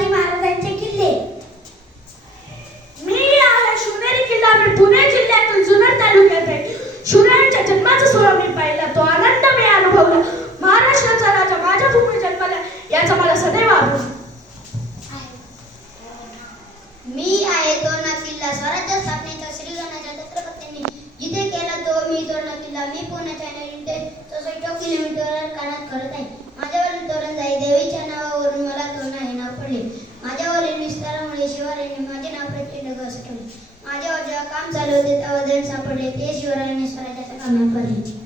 शिवाजी महाराजांचे किल्ले. मी आहे शिवनेरी किल्ला. मी पुणे जिल्ह्यातील जुन्नर तालुक्यात आहे. शिवरायांच्या जन्माचा सोहळा मी पाहिला, तो आनंद मी अनुभवला. महाराष्ट्राचा राजा माझ्या भूमी जन्माला, याचा मला सदैव अभिमान. मी आहे तोरणा किल्ला. स्वराज्य स्थापनेचा श्रीगणाच्या छत्रपतींनी जिथे केला तो मी तोरणा किल्ला. मी पुण्याच्या ते 64 किलोमीटर कानात करत आहे. माझ्यावरील तोरण जाई देवीच्या नावावरून मला तोरणा हे नाव पडले. माझ्यावरील विस्तारामुळे शिवरायांनी माझे नाव प्रचंड असं ठेवले. माझ्यावर जेव्हा काम चालू होते तेव्हा जण सापडले, ते शिवरायांनी स्वराज्याच्या कामात पडले.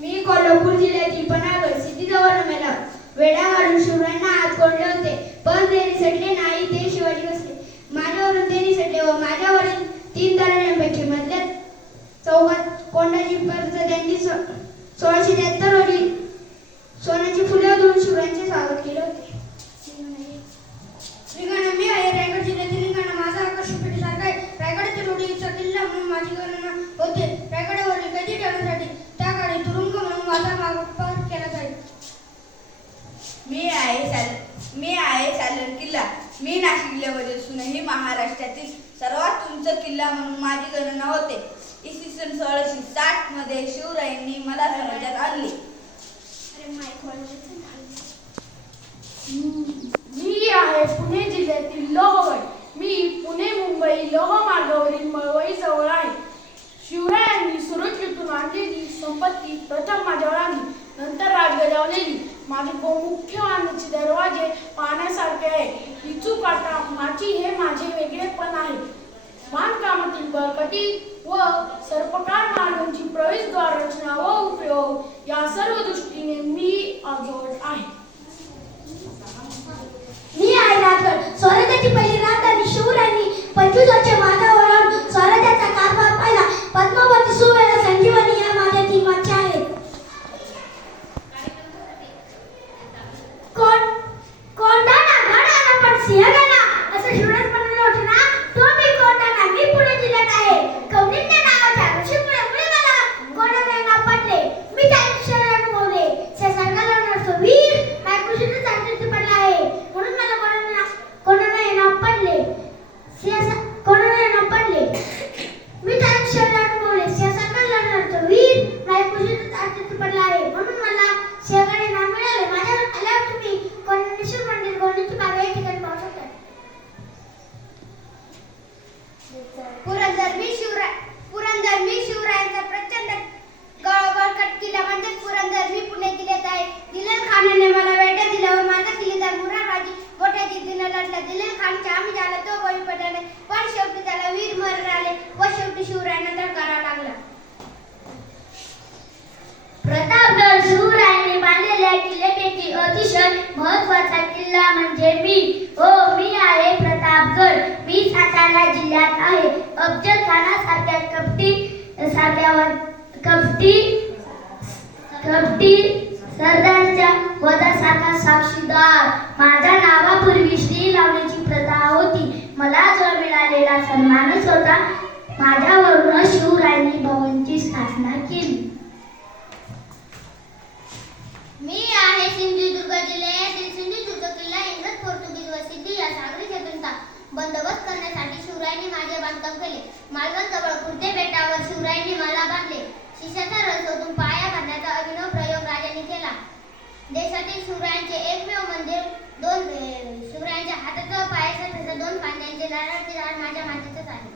मी कोल्हापूर जिल्ह्यातील पन्हागड सिद्धीजवळ मेला. वेढा घालून शिवरायांना आत कोंडले होते, पण ते निसटले नाही. ते शिवाजी बसले. माझ्यावरून ते निसटले व माझ्यावरील 3 तरुणांपैकी मधल्या चौघात कोंडाची पर्यंत त्यांनी 1673 रोजी सोन्याची फुले देऊन शिवरायांचे स्वागत केले होते. रिंगण मी आहे रायगड जिल्ह्यातील रिंगण. माझा आकाश पेटीसारखा आहे. रायगडाच्या रोडीचा किल्ला म्हणून माझी गणना होते. रायगडावरील कैदी ठेवण्यासाठी त्या काळी तुरुंग म्हणून माझा वापर केला जाईल. मी आहे सालर किल्ला. मी नाशिक जिल्ह्यामध्ये असून ही महाराष्ट्रातील सर्वात उंच किल्ला म्हणून माझी गणना होते. इसवी सन 1660 मध्ये शिवरायांनी मला स्वराज्यात आणले. मी आहे पुणे जिल्ह्यातील लोहगड. मी पुणे मुंबई लोहमार्गावरील मळवई जवळ आहे. शिवरायांनी सुरक्षेतून आणलेली संपत्ती प्रथम माझ्यावर आणली, नंतर राजगडावलेली. माझे मुख्य वाहनाचे दरवाजे पाहण्यासारखे आहे. इचू काटा माची हे माझे वेगळेपण आहे. बांधकामातील बळकटी व सर्पकार मार्गांची प्रवेशद्वार रचना व उपयोग या सर्व दृष्टीने मी अजोड आहे. मी आहे राजगड. स्वराज्याची पहिली राजधानी. शिवरायांनी 25 वर्षे माझ्यावर स्वराज्याचा कारभार पाहिला. पद्मावती, सुवेळा, संजीवनी या माझ्या 3 वाच्या आहेत. कोंढाणा घाणाला पण सिंहगणा असं शिवराज म्हणाले होते ना, तो मी कोंढाणा. मी पुणे जिल्ह्यात आहे. कौंडिण्य नावाच्या ऋषीमुळे मला कोंढाणा नाव पडले. मी त्या शहर अनुभवले. संघाला नसतो वीर कुशीने चांगली पडला आहे म्हणून मला कोंढाणा हे नाव पडले. कोंढाणा हे नाव पडले. मी त्या शहर अनुभवले. संघाला नसतो वीर कुशीने चांगली पडला आहे म्हणून मला सिंहगड हे नाव मिळाले. माझ्यावर आल्यावर तुम्ही कोंढाणेश्वर मंदिर गोंडीची बाग या ठिकाणी पाहू शकता. पुरंदर मी शिवरायांचा प्रचंड बळकट किल्ला म्हणजे पुरंदर. मी पुणे जिल्ह्यात आहे. दिलेर खानाने मला वेढा दिला व माझा किल्लेदार मुरारबाजी मोठ्या जिद्दीने लढला. दिलेर खानच्या आम्ही झाला तो बळी पडला, पण शेवटी त्याला वीर मरण आले व शेवटी शिवरायांना धडकारा लागला. प्रतापगड शिवरायांनी बांधलेल्या किल्ल्यापैकी अतिशय महत्त्वाचा किल्ला म्हणजे मी आहे प्रतापगड. मी सातारा जिल्ह्यात आहे. अफजल खानासारख्या कपटी सरदारच्या वधासारखा साक्षीदार. माझ्या नावापूर्वी श्री लावण्याची प्रथा होती. मला जो मिळालेला सन्मानच होता. माझ्यावरून शिवरायांनी भवनची स्थापना केली. मी आहे सिंधुदुर्ग जिल्ह्यातील सिंधुदुर्ग किल्ला. इंग्रज, पोर्तुगीज व सिद्धी या सागरी शत्रूंचा बंदोबस्त करण्यासाठी शिवरायांनी माझे बांधकाम केले. मालवणजवळ कुर्ते बेटावर शिवरायांनी मला बांधले. शिष्याचा रस ओतून पाया बांधण्याचा अभिनव प्रयोग राजांनी केला. देशातील शिवरायांचे एकमेव मंदिर शिवरायांच्या हाताचं पायाचं 2 पांड्यांचे नारळाचे झाड माझ्या मातीचंच आहे.